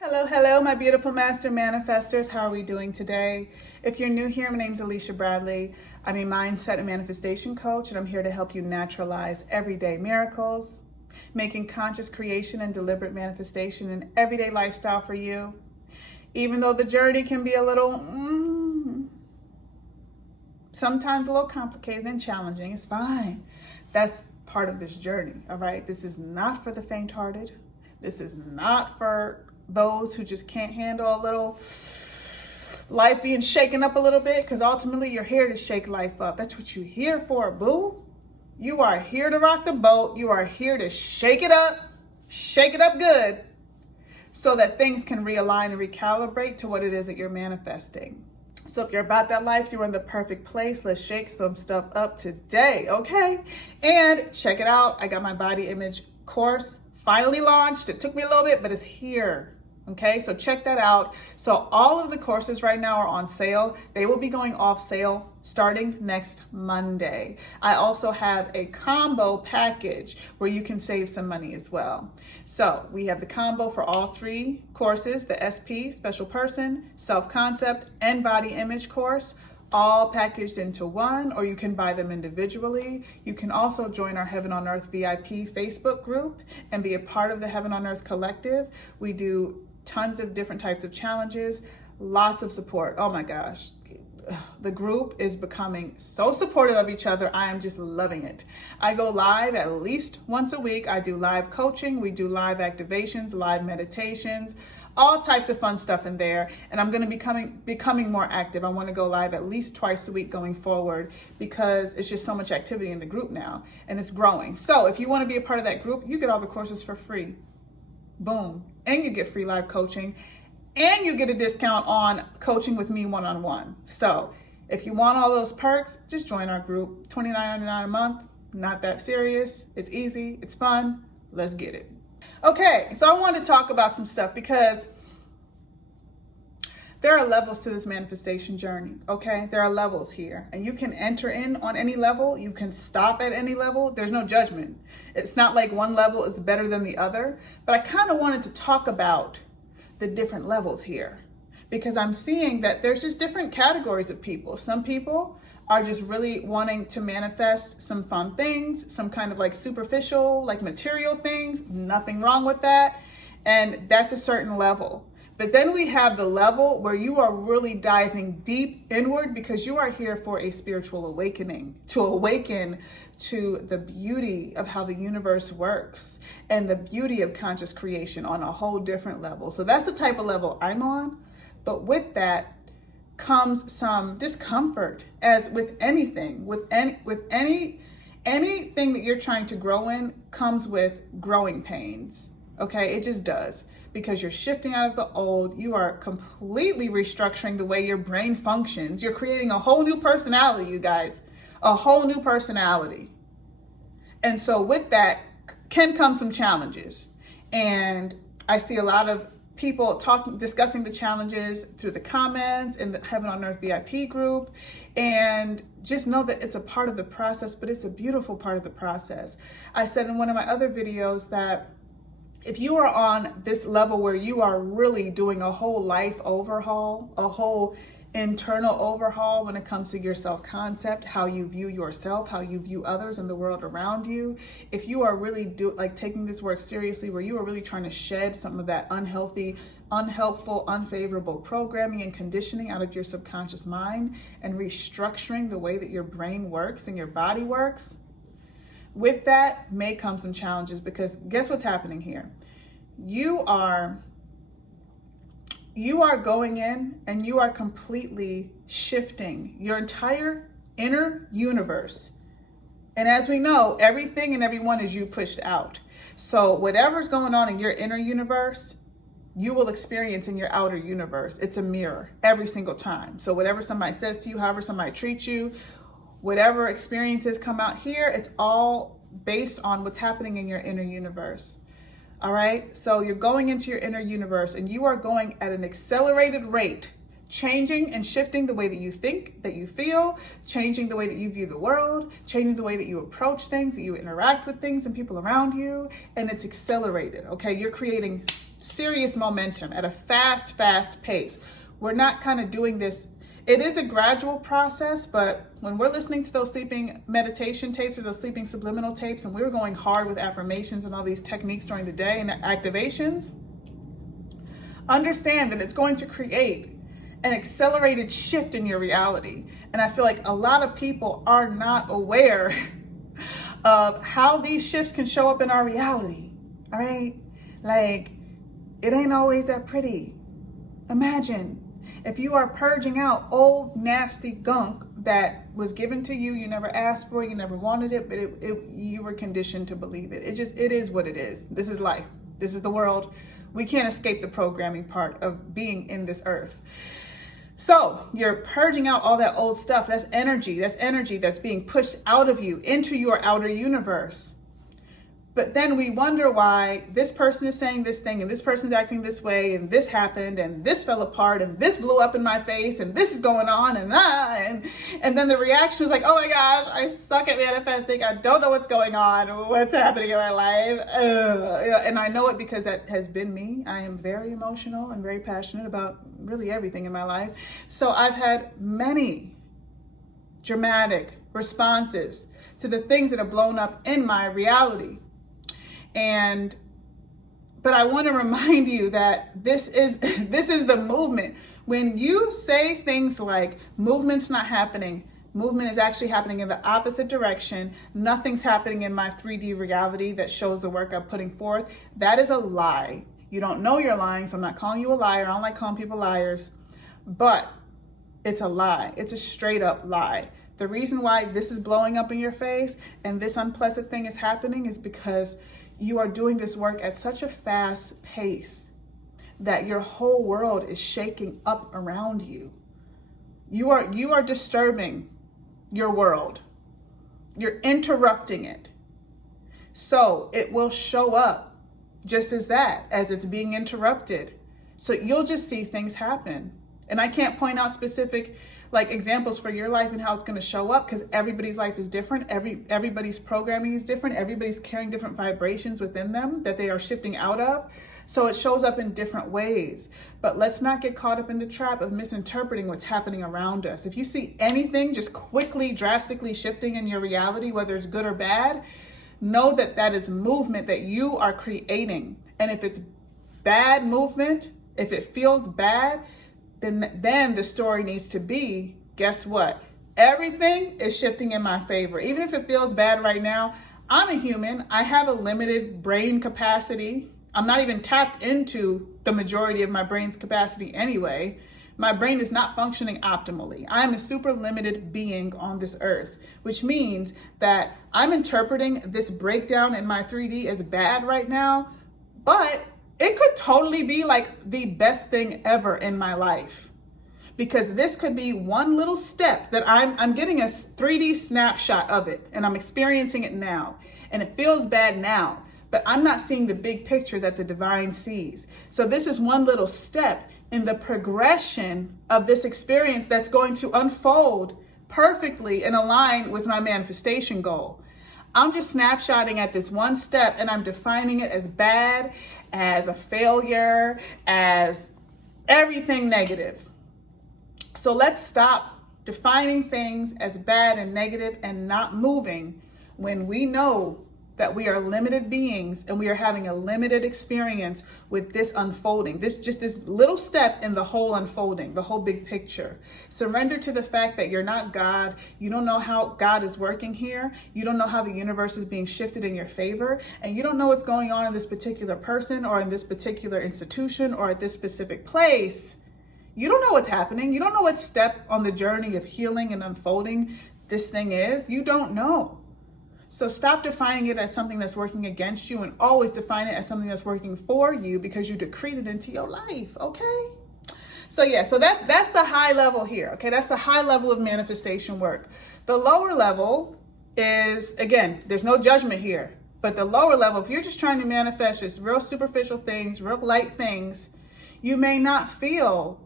Hello, hello, my beautiful master manifestors. How are we doing today? If you're new here, my name's Alisha Bradley. I'm a mindset and manifestation coach, and I'm here to help you naturalize everyday miracles, making conscious creation and deliberate manifestation an everyday lifestyle for you. Even though the journey can be a little, sometimes a little complicated and challenging, it's fine. That's part of this journey, all right? This is not for the faint-hearted. This is not for those who just can't handle a little life being shaken up a little bit, because ultimately you're here to shake life up. That's what you're here for, boo. You are here to rock the boat. You are here to shake it up good, so that things can realign and recalibrate to what it is that you're manifesting. So if you're about that life, you're in the perfect place. Let's shake some stuff up today, okay? And check it out. I got my body image course finally launched. It took me a little bit, but it's here. Okay, so check that out. So all of the courses right now are on sale. They will be going off sale starting next Monday. I also have a combo package where you can save some money as well. So we have the combo for all three courses, the SP, Special Person, Self-Concept, and Body Image course, all packaged into one, or you can buy them individually. You can also join our Heaven on Earth VIP Facebook group and be a part of the Heaven on Earth collective. We do tons of different types of challenges, lots of support. Oh my gosh. The group is becoming so supportive of each other. I am just loving it. I go live at least once a week. I do live coaching. We do live activations, live meditations, all types of fun stuff in there. And I'm going to be becoming more active. I want to go live at least twice a week going forward, because it's just so much activity in the group now and it's growing. So if you want to be a part of that group, you get all the courses for free. Boom. And you get free live coaching, and you get a discount on coaching with me one-on-one. So if you want all those perks, just join our group. $29.99 a month. Not that serious. It's easy. It's fun. Let's get it. Okay, so I want to talk about some stuff, because there are levels to this manifestation journey, okay? There are levels here, and you can enter in on any level. You can stop at any level. There's no judgment. It's not like one level is better than the other, but I kind of wanted to talk about the different levels here, because I'm seeing that there's just different categories of people. Some people are just really wanting to manifest some fun things, some kind of like superficial, like material things. Nothing wrong with that. And that's a certain level. But then we have the level where you are really diving deep inward, because you are here for a spiritual awakening, to awaken to the beauty of how the universe works and the beauty of conscious creation on a whole different level. So that's the type of level I'm on. But with that comes some discomfort, as with anything, anything that you're trying to grow in comes with growing pains. Okay, it just does, because you're shifting out of the old. You are completely restructuring the way your brain functions. You're creating a whole new personality, you guys, a whole new personality. And so with that can come some challenges. And I see a lot of people discussing the challenges through the comments in the Heaven on Earth VIP group. And just know that it's a part of the process, but it's a beautiful part of the process. I said in one of my other videos that if you are on this level where you are really doing a whole life overhaul, a whole internal overhaul when it comes to your self-concept, how you view yourself, how you view others and the world around you, if you are really taking this work seriously, where you are really trying to shed some of that unhealthy, unhelpful, unfavorable programming and conditioning out of your subconscious mind, and restructuring the way that your brain works and your body works, with that may come some challenges, because guess what's happening here? You are going in and you are completely shifting your entire inner universe. And as we know, everything and everyone is you pushed out. So whatever's going on in your inner universe, you will experience in your outer universe. It's a mirror every single time. So whatever somebody says to you, however somebody treats you, whatever experiences come out here, it's all based on what's happening in your inner universe. All right, so you're going into your inner universe, and you are going at an accelerated rate, changing and shifting the way that you think, that you feel, changing the way that you view the world, changing the way that you approach things, that you interact with things and people around you, and it's accelerated, okay? You're creating serious momentum at a fast pace. We're not kind of doing this. It is a gradual process, but when we're listening to those sleeping meditation tapes or those sleeping subliminal tapes, and we're going hard with affirmations and all these techniques during the day and activations, understand that it's going to create an accelerated shift in your reality. And I feel like a lot of people are not aware of how these shifts can show up in our reality. All right? Like, it ain't always that pretty. Imagine if you are purging out old, nasty gunk that was given to you, you never asked for it, you never wanted it, but you were conditioned to believe it. It is what it is. This is life. This is the world. We can't escape the programming part of being in this earth. So you're purging out all that old stuff. That's energy that's being pushed out of you into your outer universe. But then we wonder why this person is saying this thing and this person's acting this way and this happened and this fell apart and this blew up in my face and this is going on and then the reaction is like, oh my gosh, I suck at manifesting. I don't know what's going on. What's happening in my life? And I know it because that has been me. I am very emotional and very passionate about really everything in my life. So I've had many dramatic responses to the things that have blown up in my reality. But I want to remind you that this is the movement. When you say things like movement's not happening, movement is actually happening in the opposite direction, nothing's happening in my 3D reality that shows the work I'm putting forth, that is a lie. You don't know you're lying, so I'm not calling you a liar. I don't like calling people liars, but it's a lie. It's a straight up lie. The reason why this is blowing up in your face and this unpleasant thing is happening is because you are doing this work at such a fast pace that your whole world is shaking up around you. You are disturbing your world. You're interrupting it. So it will show up just as it's being interrupted. So you'll just see things happen. And I can't point out specific examples for your life and how it's going to show up because everybody's life is different. Everybody's programming is different. Everybody's carrying different vibrations within them that they are shifting out of. So it shows up in different ways. But let's not get caught up in the trap of misinterpreting what's happening around us. If you see anything just quickly, drastically shifting in your reality, whether it's good or bad, know that that is movement that you are creating. And if it's bad movement, if it feels bad, then the story needs to be, guess what? Everything is shifting in my favor. Even if it feels bad right now, I'm a human. I have a limited brain capacity. I'm not even tapped into the majority of my brain's capacity anyway. My brain is not functioning optimally. I'm a super limited being on this earth, which means that I'm interpreting this breakdown in my 3D as bad right now, but it could totally be like the best thing ever in my life, because this could be one little step that I'm getting a 3D snapshot of it and I'm experiencing it now and it feels bad now, but I'm not seeing the big picture that the divine sees. So this is one little step in the progression of this experience that's going to unfold perfectly and align with my manifestation goal. I'm just snapshotting at this one step and I'm defining it as bad, as a failure, as everything negative. So let's stop defining things as bad and negative and not moving when we know that we are limited beings and we are having a limited experience with this unfolding. This little step in the whole unfolding, the whole big picture. Surrender to the fact that you're not God. You don't know how God is working here. You don't know how the universe is being shifted in your favor. And you don't know what's going on in this particular person or in this particular institution or at this specific place. You don't know what's happening. You don't know what step on the journey of healing and unfolding this thing is. You don't know. So stop defining it as something that's working against you and always define it as something that's working for you because you decreed it into your life, okay? So that's the high level here, okay? That's the high level of manifestation work. The lower level is, again, there's no judgment here, but the lower level, if you're just trying to manifest just real superficial things, real light things, you may not feel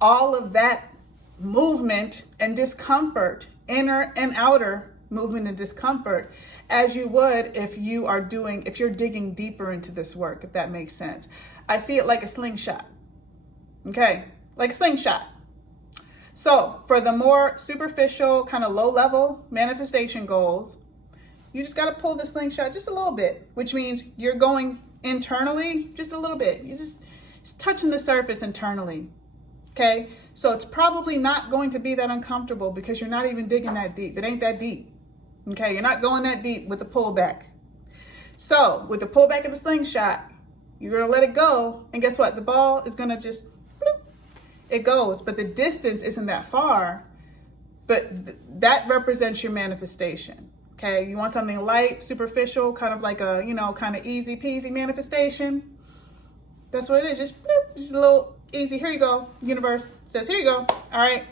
all of that movement and discomfort, inner and outer movement and discomfort as you would if you're digging deeper into this work, if that makes sense. I see it like a slingshot. Okay, like a slingshot. So for the more superficial, kind of low level manifestation goals, you just got to pull the slingshot just a little bit, which means you're going internally just a little bit. You're just touching the surface internally. Okay, so it's probably not going to be that uncomfortable because you're not even digging that deep. It ain't that deep. Okay, you're not going that deep with the pullback. So with the pullback of the slingshot, you're going to let it go. And guess what? The ball is going to just, bloop, it goes. But the distance isn't that far. But that represents your manifestation. Okay, you want something light, superficial, kind of like a, kind of easy peasy manifestation. That's what it is. Just, bloop, just a little easy. Here you go. Universe says, here you go. All right.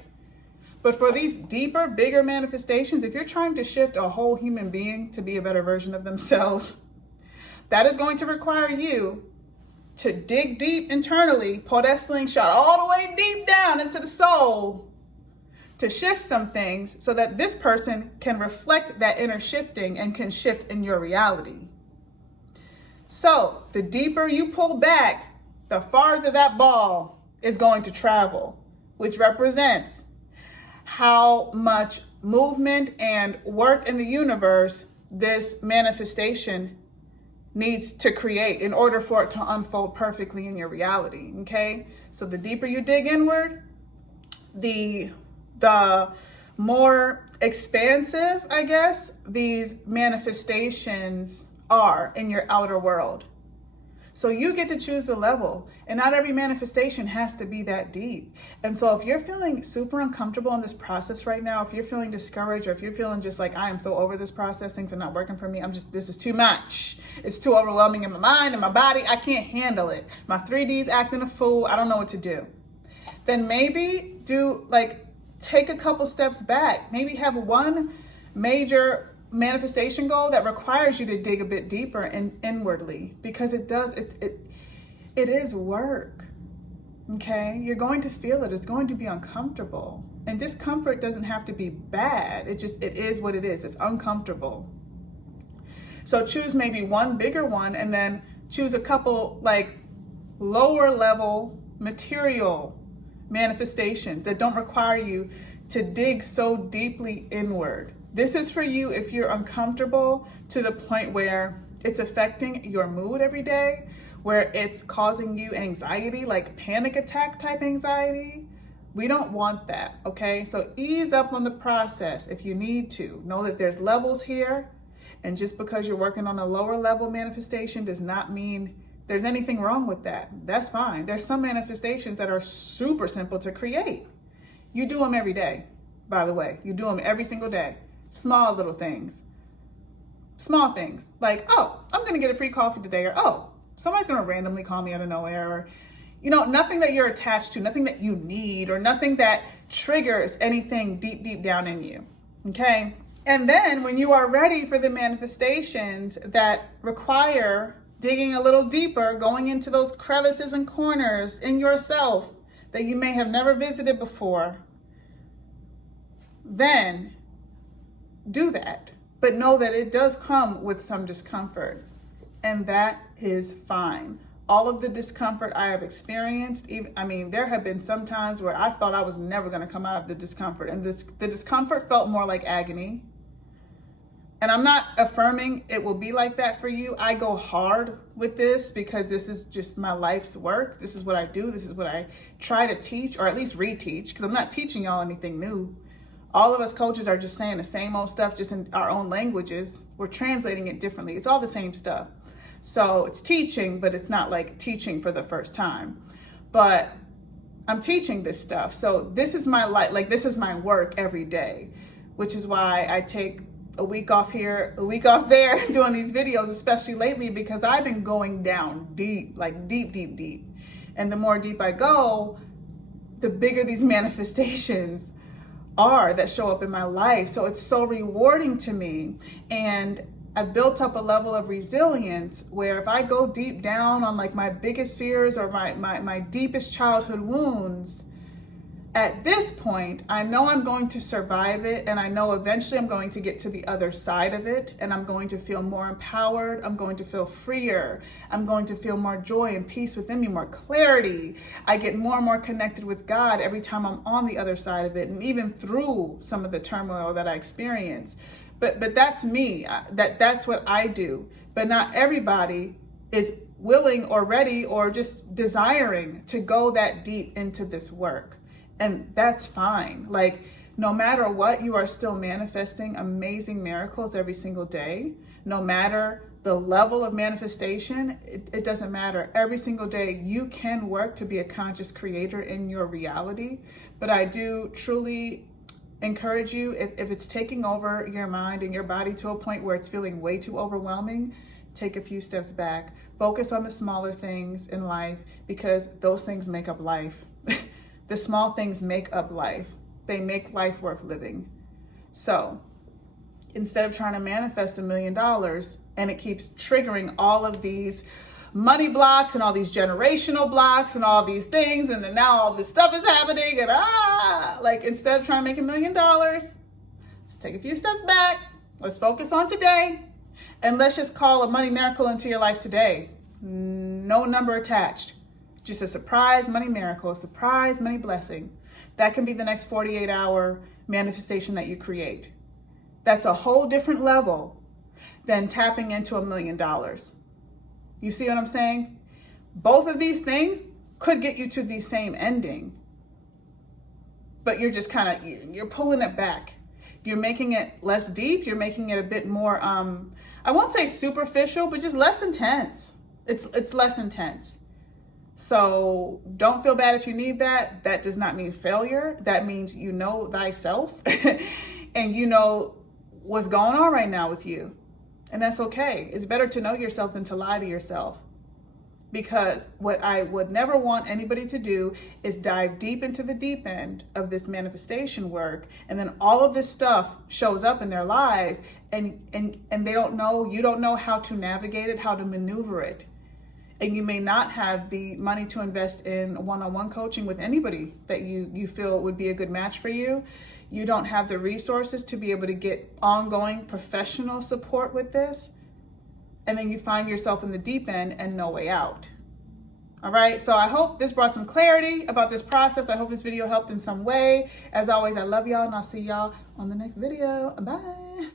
But for these deeper, bigger manifestations, if you're trying to shift a whole human being to be a better version of themselves, that is going to require you to dig deep internally, pull that slingshot all the way deep down into the soul to shift some things so that this person can reflect that inner shifting and can shift in your reality. So the deeper you pull back, the farther that ball is going to travel, which represents how much movement and work in the universe this manifestation needs to create in order for it to unfold perfectly in your reality. Okay, so the deeper you dig inward, the more expansive, I guess, these manifestations are in your outer world. So you get to choose the level, and not every manifestation has to be that deep. And so if you're feeling super uncomfortable in this process right now, if you're feeling discouraged, or if you're feeling just like, I am so over this process, things are not working for me, this is too much. It's too overwhelming in my mind and my body. I can't handle it. My 3D's acting a fool. I don't know what to do. Then maybe take a couple steps back. Maybe have one major manifestation goal that requires you to dig a bit deeper and inwardly, because it is work. Okay, you're going to feel it. It's going to be uncomfortable, and discomfort doesn't have to be bad. It is what it is. It's uncomfortable. So choose maybe one bigger one, and then choose a couple lower level material manifestations that don't require you to dig so deeply inward. This is for you if you're uncomfortable to the point where it's affecting your mood every day, where it's causing you anxiety, like panic attack type anxiety. We don't want that, okay? So ease up on the process if you need to. Know that there's levels here, and just because you're working on a lower level manifestation does not mean there's anything wrong with that. That's fine. There's some manifestations that are super simple to create. You do them every day, by the way. You do them every single day. Small little things. Small things like, oh, I'm going to get a free coffee today, or oh, somebody's going to randomly call me out of nowhere, or, nothing that you're attached to, nothing that you need, or nothing that triggers anything deep, deep down in you. Okay. And then when you are ready for the manifestations that require digging a little deeper, going into those crevices and corners in yourself that you may have never visited before, then do that. But know that it does come with some discomfort, and that is fine. All of the discomfort I have experienced, there have been some times where I thought I was never going to come out of the discomfort, and the discomfort felt more like agony. And I'm not affirming it will be like that for you. I go hard with this because this is just my life's work. This is what I do. This is what I try to teach, or at least reteach, because I'm not teaching y'all anything new. All of us coaches are just saying the same old stuff, just in our own languages. We're translating it differently. It's all the same stuff. So it's teaching, but it's not like teaching for the first time. But I'm teaching this stuff. So this is my life, this is my work every day, which is why I take a week off here, a week off there, doing these videos, especially lately, because I've been going down deep, deep, deep, deep. And the more deep I go, the bigger these manifestations are that show up in my life. So it's so rewarding to me. And I've built up a level of resilience where if I go deep down on my biggest fears or my deepest childhood wounds, At this point, I know I'm going to survive it, and I know eventually I'm going to get to the other side of it, and I'm going to feel more empowered. I'm going to feel freer. I'm going to feel more joy and peace within me, more clarity. I get more and more connected with God every time I'm on the other side of it, and even through some of the turmoil that I experience. But that's me. That's what I do. But not everybody is willing or ready or just desiring to go that deep into this work. And that's fine. Like, no matter what, you are still manifesting amazing miracles every single day. No matter the level of manifestation, it doesn't matter. Every single day, you can work to be a conscious creator in your reality. But I do truly encourage you, if it's taking over your mind and your body to a point where it's feeling way too overwhelming, take a few steps back. Focus on the smaller things in life, because those things make up life. The small things make up life. They make life worth living. So instead of trying to manifest $1 million and it keeps triggering all of these money blocks and all these generational blocks and all these things, and then now all this stuff is happening, and like, instead of trying to make $1 million, let's take a few steps back. Let's focus on today, and let's just call a money miracle into your life today. No number attached. Just a surprise money miracle, a surprise money blessing. That can be the next 48-hour manifestation that you create. That's a whole different level than tapping into $1 million. You see what I'm saying? Both of these things could get you to the same ending, but you're just kind of, you're pulling it back. You're making it less deep. You're making it a bit more, I won't say superficial, but just less intense. It's less intense. So don't feel bad if you need that. That does not mean failure. That means you know thyself and you know what's going on right now with you. And that's okay. It's better to know yourself than to lie to yourself. Because what I would never want anybody to do is dive deep into the deep end of this manifestation work, and then all of this stuff shows up in their lives, and they don't know, you don't know how to navigate it, how to maneuver it. And you may not have the money to invest in one-on-one coaching with anybody that you feel would be a good match for you. You don't have the resources to be able to get ongoing professional support with this. And then you find yourself in the deep end and no way out. All right, so I hope this brought some clarity about this process. I hope this video helped in some way. As always, I love y'all, and I'll see y'all on the next video. Bye.